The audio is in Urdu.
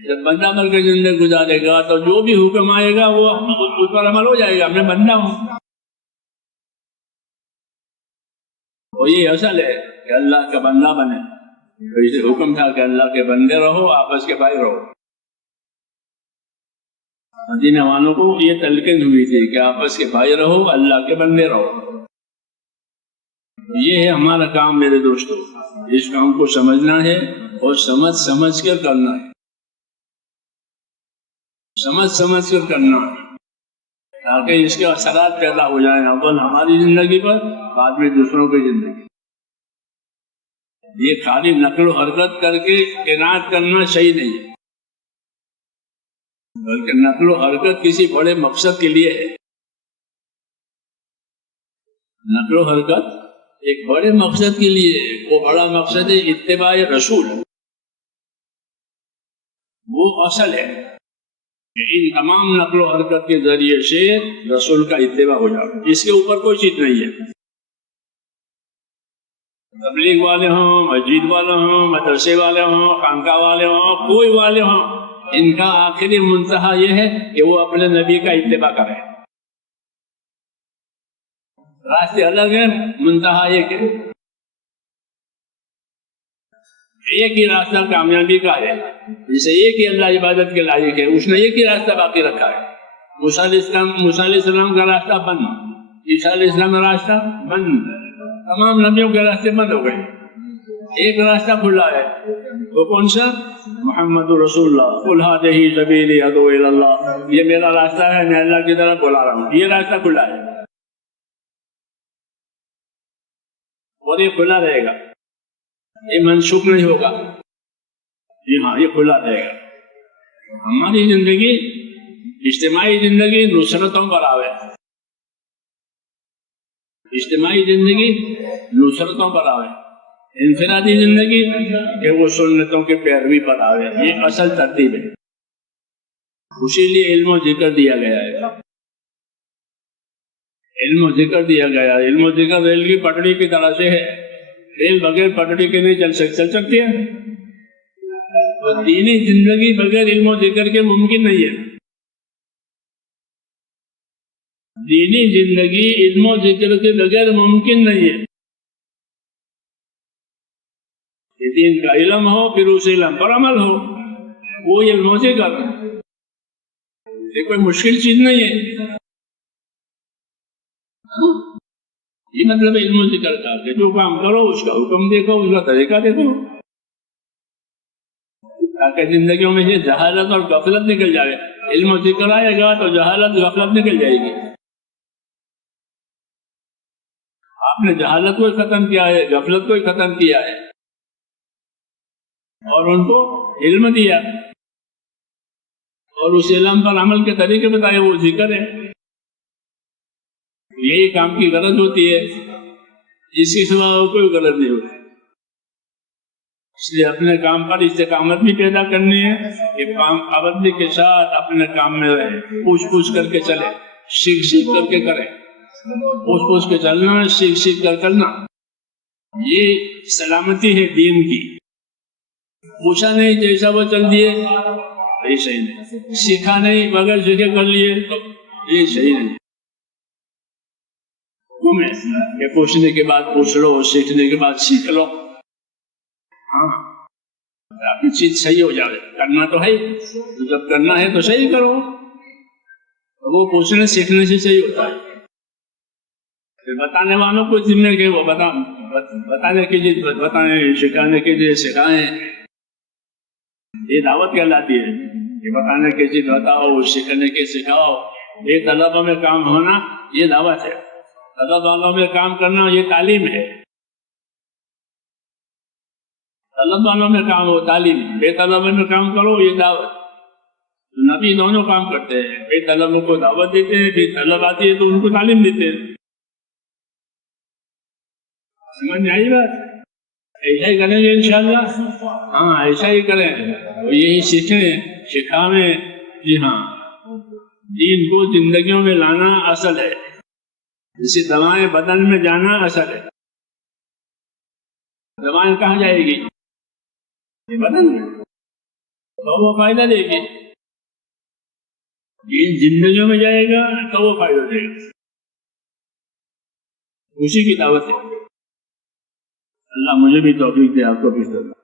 جب بندہ بن کر زندگی گزارے گا تو جو بھی حکم آئے گا وہ اس پر عمل ہو جائے گا. میں بندہ ہوں. اور یہ اصل ہے کہ اللہ کا بندہ بنے. تو اسے حکم تھا کہ اللہ کے بندے رہو, آپس کے بھائی رہو. مدینہ والوں کو یہ تلقین ہوئی تھی کہ آپس کے بھائی رہو, اللہ کے بندے رہو. یہ ہے ہمارا کام میرے دوستوں. اس کام کو سمجھنا ہے اور سمجھ کر کرنا ہے. سمجھ کر کرنا ہے تاکہ اس کے اثرات پیدا ہو جائیں, اول ہماری زندگی پر, بعد میں دوسروں کی زندگی. یہ خالی نقل و حرکت کر کے قناعت کرنا صحیح نہیں ہے, بلکہ نقل و حرکت کسی بڑے مقصد کے لیے ہے. نقل و حرکت ایک بڑے مقصد کے لیے ہے. وہ بڑا مقصد ہے اتباع رسول. وہ اصل ہے کہ ان تمام نقل و حرکت کے ذریعے سے رسول کا اتباع ہو جائے. اس کے اوپر کوئی چیز نہیں ہے. تبلیغ والے ہوں, مسجد والے ہوں, مدرسے والے ہوں, خانقاہ والے ہوں, کوئی والے ہوں, ان کا آخری منتہا یہ ہے کہ وہ اپنے نبی کا اتباع کریں. راستے الگ ہیں, منتہا ایک ہے. ایک ہی راستہ کامیابی کا ہے. جسے ایک ہی اللہ عبادت کے لائق ہے, اس نے ایک ہی راستہ باقی رکھا ہے. موسیٰ علیہ السلام کا راستہ بند, عیسیٰ علیہ السلام کا راستہ بند, تمام نبیوں کے راستے بند ہو گئے. ایک راستہ کھلا ہے. وہ کون سا؟ محمد رسول اللہ. قل ھذہ سبیلی ادعو الی اللہ. یہ میرا راستہ ہے, میں اللہ کی طرف بلا رہا ہوں. یہ راستہ کھلا ہے اور یہ کھلا رہے گا. یہ منسوخ نہیں ہوگا. جی ہاں, یہ کھلا رہے گا. ہماری زندگی, اجتماعی زندگی نصرتوں پر آوے. اجتماعی زندگی نصرتوں پر آوے. انفرادی زندگی کہ وہ سنتوں کے پیروی پر آوے. یہ اصل ترتیب ہے. اسی لیے علم و ذکر دیا گیا ہے. علم و ذکر دیا گیا. علم و ذکر ریل کی پٹڑی کی طرح سے ہے. ریل بغیر پٹڑی کے نہیں چل سکتی ہے. تو دینی زندگی بغیر علم و ذکر کے ممکن نہیں ہے. دینی زندگی علم و ذکر کے بغیر ممکن نہیں ہے. کہ دین کا علم ہو, پھر اس علم پر عمل ہو, وہ علم و ذکر. یہ کوئی مشکل چیز نہیں ہے. یہ مطلب علم و ذکر کا کہ جو کام کرو اس کا حکم دیکھو, اس کا طریقہ دیکھو, تاکہ زندگیوں میں یہ جہالت اور غفلت نکل جائے. علم و ذکر آئے گا تو جہالت غفلت نکل جائے گی. آپ نے جہالت کو ختم کیا ہے, غفلت کو ختم کیا ہے, اور ان کو علم دیا, اور اس علم پر عمل کے طریقے بتائے. وہ ذکر ہے. یہی کام کی غرض ہوتی ہے, اس کے سوا کوئی غرض نہیں ہوتی. اس لیے اپنے کام پر استقامت بھی پیدا کرنی ہے کہ کام پابندی کے ساتھ اپنے کام میں رہے, پوچھ کر کے چلے, سیکھ کر کے کرے. پوچھ کے چلنا, سیکھ کر کرنا, یہ سلامتی ہے دین کی. پوچھا نہیں جیسا وہ چل دیے, یہ صحیح نہیں. سیکھا نہیں, بغیر سیکھے کر لیے, تو یہ صحیح نہیں. کہ پوچھنے کے بعد پوچھ لو, سیکھنے کے بعد سیکھ لو. ہاں, آپ کی چیز صحیح ہو جائے. کرنا تو ہے, جب کرنا ہے تو صحیح کرو. وہ پوچھنے سیکھنے سے صحیح ہوتا ہے. بتانے والوں کو ذمہ کہ وہ بتانے کی چیز بتائیں, سکھانے کی چیز سکھائیں. یہ دعوت کہلاتی ہے کہ بتانے کی چیز بتاؤ, سکھانے کی سکھاؤ. یہ طلبہ میں کام ہونا, یہ دعوت ہے. طلب والوں میں کام کرنا, یہ تعلیم ہے. طلب والوں میں کام ہو تعلیم, بے طلبہ میں کام کرو, یہ دعوت. نبی دونوں کام کرتے ہیں. بے طلبوں کو دعوت دیتے ہیں, بے طلب آتی ہے تو ان کو تعلیم دیتے ہیں. سمجھ میں آئی بات؟ ایسا ہی کریں گے انشاءاللہ. ہاں, ایسا ہی کریں, یہی سیکھیں, سکھاویں. جی ہاں, دین کو زندگیوں میں لانا اصل ہے. جیسے دوائیں بدن میں جانا اصل ہے. دوائیں کہاں جائے گی؟ بدن میں. تو وہ فائدہ دے گی، ان زندگیوں میں جائے گا تو وہ فائدہ دے گا، خوشی کی دعوت ہے۔ اللہ مجھے بھی توفیق دے، آپ کو بھی دے۔